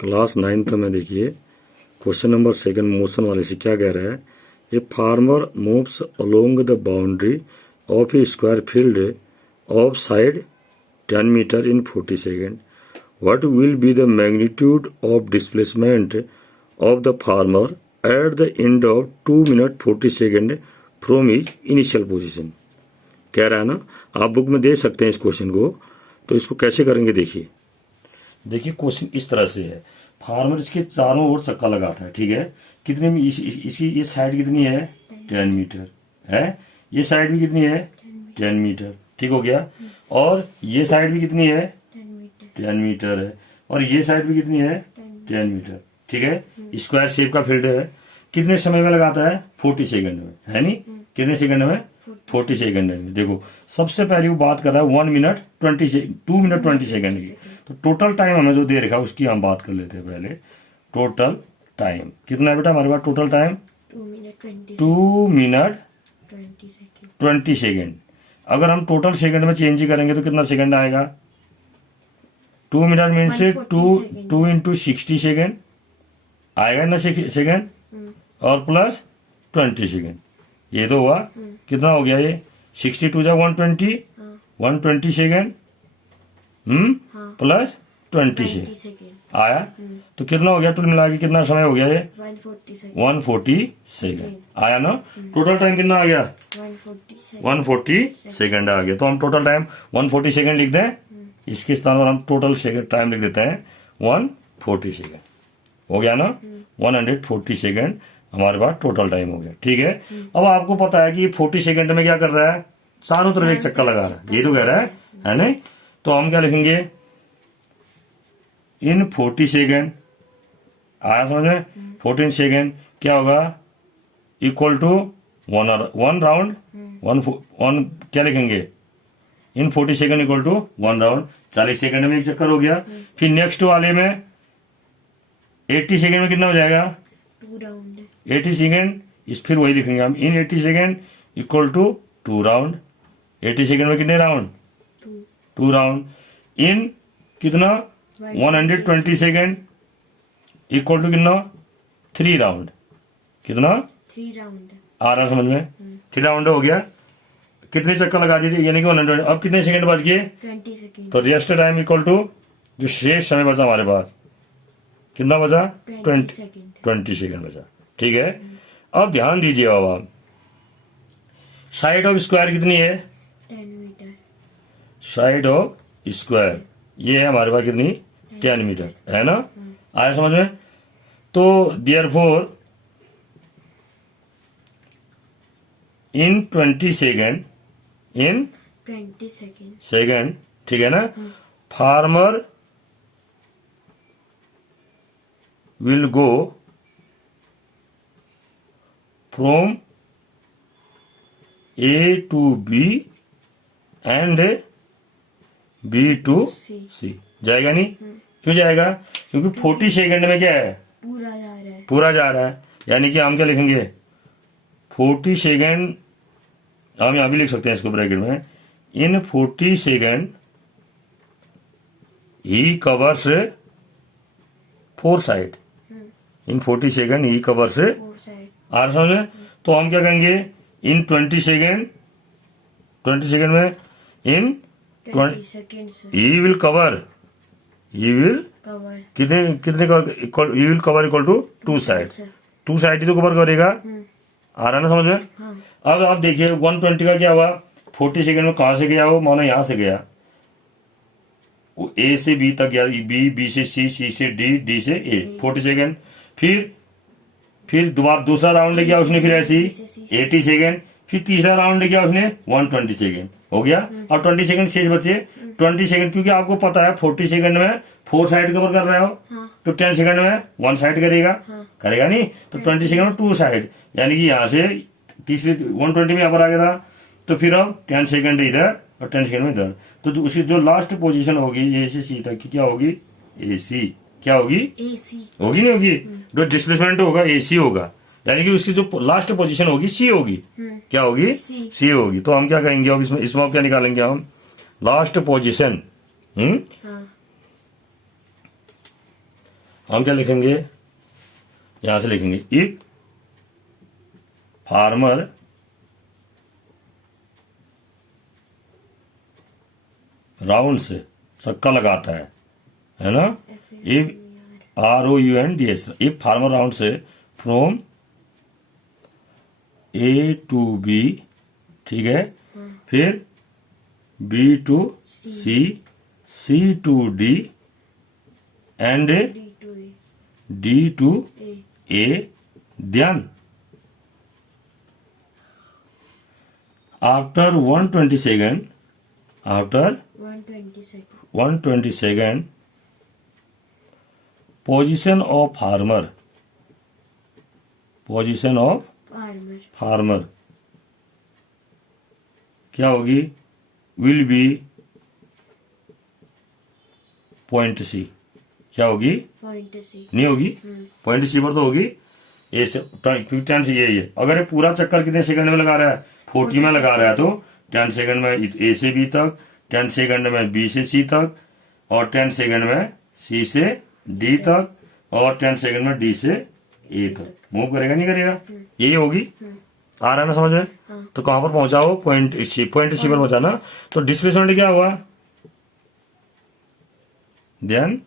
Class 9th में देखिए question number 2 motion वाले से क्या कह रहा है। A farmer moves along the boundary of a square field of side 10 metre in 40 second. What will be the magnitude of displacement of the farmer at the end of 2 minute 40 second from his initial position. कह रहा है ना, आप book में दे सकते हैं इस question को। तो इसको कैसे करेंगे देखिए क्वेश्चन इस तरह से है। फार्मर इसके चारों ओर चक्का लगाता है, ठीक है। कितने में इसकी ये साइड कितनी है 10 मीटर है, ये साइड भी कितनी है 10 मीटर, ठीक हो गया। और ये साइड भी कितनी है 10 मीटर है, और ये साइड भी कितनी है 10 मीटर, ठीक है। स्क्वायर शेप का फील्ड है। कितने समय में लगाता है 40 सेकंड में, है नहीं। कितने सेकंड में 40 सेकंड में। देखो सबसे पहले वो बात कर रहा है 2 मिनट 20 सेकंड की। तो टोटल टाइम हमें जो दे रखा है उसकी हम बात कर लेते हैं पहले। टोटल टाइम कितना है बेटा हमारे पास? Total time 2 minute 20 second. अगर हम टोटल सेकंड में चेंज ही करेंगे तो कितना सेकंड आएगा? 2 मिनट मीन से 2 इंटू 60 सेकेंड आएगा ना सेकेंड, और प्लस 20 सेकेंड। ये तो हुआ कितना हो गया ये 62 जा 120 सेकेंड प्लस 20 सेकेंड आया। तो कितना हो गया टोटल मिला के कितना समय हो गया ये 140 सेकेंड आया ना। टोटल टाइम कितना आ गया 140 सेकेंड आ गया। तो हम टोटल टाइम 140 सेकेंड लिख दें, इसके स्थान पर हम टोटल सेकेंड टाइम लिख देते हैं 140 सेकेंड हो गया ना। 140 सेकेंड हमारे पास टोटल टाइम हो गया, ठीक है। अब आपको पता है कि 40 सेकेंड में क्या कर रहा है, चारों तरफ एक चक्का लगा रहा है, ये तो कह रहा है नहीं। तो हम क्या लिखेंगे इन 40 सेकेंड, आया समझ में। 14 सेकेंड क्या होगा इक्वल टू 1 राउंड 1 क्या लिखेंगे in 40 second equal to 1 round. 40 second में एक चक्कर हो गया। फिर नेक्स्ट वाले में 80 सेकेंड में कितना हो जाएगा 2 राउंड। 80 सेकेंड इस फिर वही लिखेंगे हम in 80 second equal to 2 round. 80 second में कितने राउंड 2 राउंड। इन कितना 120 सेकेंड इक्वल टू कितना 3 राउंड। कितना 3 राउंड आ रहा समझ में। 3 राउंड हो गया। कितने चक्कर लगा दिए यानी कि 120। अब कितने सेकंड बच गए 20 सेकेंड। तो रेस्ट टाइम इक्वल टू जो शेष समय बचा हमारे पास कितना बचा 20 सेकेंड बचा, ठीक है। अब ध्यान दीजिए अब आप साइड ऑफ स्क्वायर कितनी है 10 मीटर। साइड ऑफ स्क्वायर ये है हमारे पास कितनी 10 मीटर है ना। आया समझ में। तो therefore in 20 second in 20 second, ठीक है ना। Farmer will go from A to B and B to C। जाएगा नहीं, क्यों जाएगा? क्योंकि 40 सेकेंड में क्या है पूरा जा रहा है। यानी कि हम क्या लिखेंगे 40 सेकेंड, हम यहां भी लिख सकते हैं इसको ब्रैकेट में। इन 40 सेकेंड ही कवर्स 4 साइड। इन 40 सेकेंड ही कवर्स 4 साइड। तो हम क्या कहेंगे इन 20 सेकेंड में इन 20 सेकेंड ही विल कवर कितने का इक्वल ही will cover equal to 2 side. 2 side ही तो कवर करेगा। आ रहा ना समझ में। अब आप देखिए 120 का क्या हुआ 40 सेकेंड में कहां से गया वो, मानो यहां से गया वो A से B तक गया, B से C, C से D से A 40 सेकेंड। फिर दूसरा राउंड किया उसने फिर ऐसी 80 सेकेंड। फिर तीसरा राउंड किया उसने 120 सेकेंड हो गया। अब 20 सेकेंड शेष बचे 20 सेकेंड, क्योंकि आपको पता है 40 सेकेंड में 4 साइड कवर कर रहे हो। तो 10 सेकेंड में 1 साइड करेगा नहीं। तो 20 सेकेंड में 2 साइड, यानी कि यहाँ से तीसरे 120 में यहाँ पर आ गया था। तो फिर अब 10 सेकेंड इधर और 10 सेकेंड में इधर। तो उसकी जो लास्ट पोजीशन होगी A से C तक की क्या होगी AC। क्या होगी होगी नहीं होगी। जो डिस्प्लेसमेंट होगा AC होगा, यानी कि उसकी जो लास्ट पोजीशन होगी C होगी। क्या होगी C होगी। तो हम क्या कहेंगे अब इसमें क्या निकालेंगे हम लास्ट पोजीशन हम क्या लिखेंगे, यहां से लिखेंगे इफ फार्मर राउंड से चक्का लगाता है ना, if ROUNDS, if farmer round से फ्रॉम A to B, ठीक है, फिर B to C, C to D and D to A. D to A. A, then after 120 second, after 120 seconds. 120 second, position of farmer, position of Farmer. farmer क्या होगी, will be point C, क्या होगी, Point C. नहीं होगी, point C पर तो होगी, ए से क्योंकि 10 से यही है। अगर ये पूरा चक्कर कितने सेकंड में लगा रहा है, 40 में लगा रहा है, तो 10 सेकंड में ए से बी तक, 10 सेकंड में बी से सी तक, और 10 सेकंड में सी से डी तक, और 10 सेकंड में डी से ए तक मूव करेगा, नहीं करेगा, यही होगी। आ रहा है ना समझ में? हाँ। तो कहां पर पहुंचाओ, पॉइंट सी पर पहुंचाना। तो डिस्प्लेसमेंट क्या हुआ, देन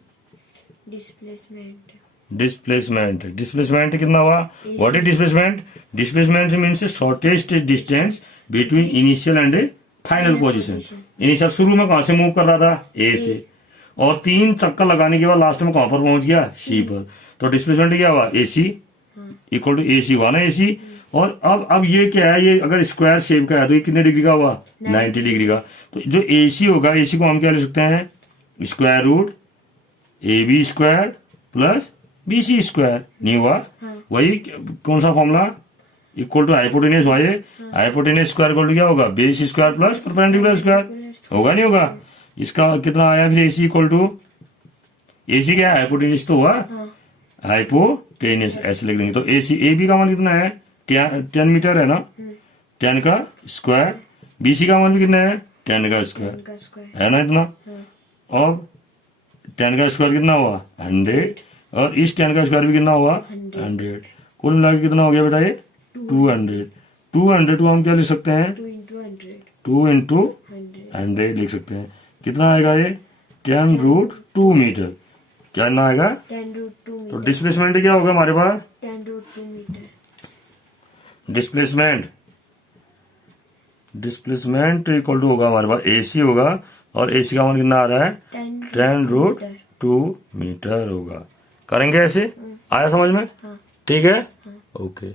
Displacement. डिस्प्लेसमेंट कितना हुआ, what is displacement, displacement means shortest distance between initial and final position. Initial शुरू में कहां से मूव कर रहा था, ए से, और 3 चक्कर लगाने के बाद लास्ट में कहां पर पहुंच गया, सी पर। तो डिस्प्लेसमेंट क्या हुआ, AC इक्वल टू AC हुआ ना, AC। और अब ये क्या है, ये अगर स्क्वायर शेप का है तो ये कितने डिग्री का हुआ, 90 डिग्री का। तो जो AC होगा, AC को हम क्या ले सकते हैं, square root AB square plus BC square, नहीं हुआ, वही कौन सा फॉर्मूला, इक्वल टू हाइपोटेनस हुआ, ये हाइपोटेनस स्क्वायर इक्वल टू क्या होगा, base square plus perpendicular square, होगा नहीं होगा। इसका कितना आया फिर, AC इक्वल टू, AC क्या है, हाइपोटेनस तो हुआ, हाइपोटेनस ऐसे लिख देंगे। तो AB का मान कितना है, 10 मीटर है ना, 10 का स्क्वायर, BC का मान भी कितना है, 10 का स्क्वायर, का square. है ना इतना। और 10 का स्क्वायर कितना हुआ, 100, और इस 10 का स्क्वायर भी कितना हुआ, 100। कुल मिला के कितना हो गया बेटा, ये 200। 200 को हम क्या लिख सकते हैं, 2 into 100. 2 इंटू 100. 100 लिख सकते हैं। कितना आएगा ये, 10√2 मीटर, क्या ना आएगा। 10 root 2 तो meter. डिस्प्लेसमेंट क्या होगा हमारे पास, 10 root 2 meter. Displacement equal to होगा हमारे पास AC होगा, और AC का मान कितना आ रहा है, 10√2 मीटर होगा। करेंगे ऐसे, आया समझ में, हाँ. ठीक है, ओके।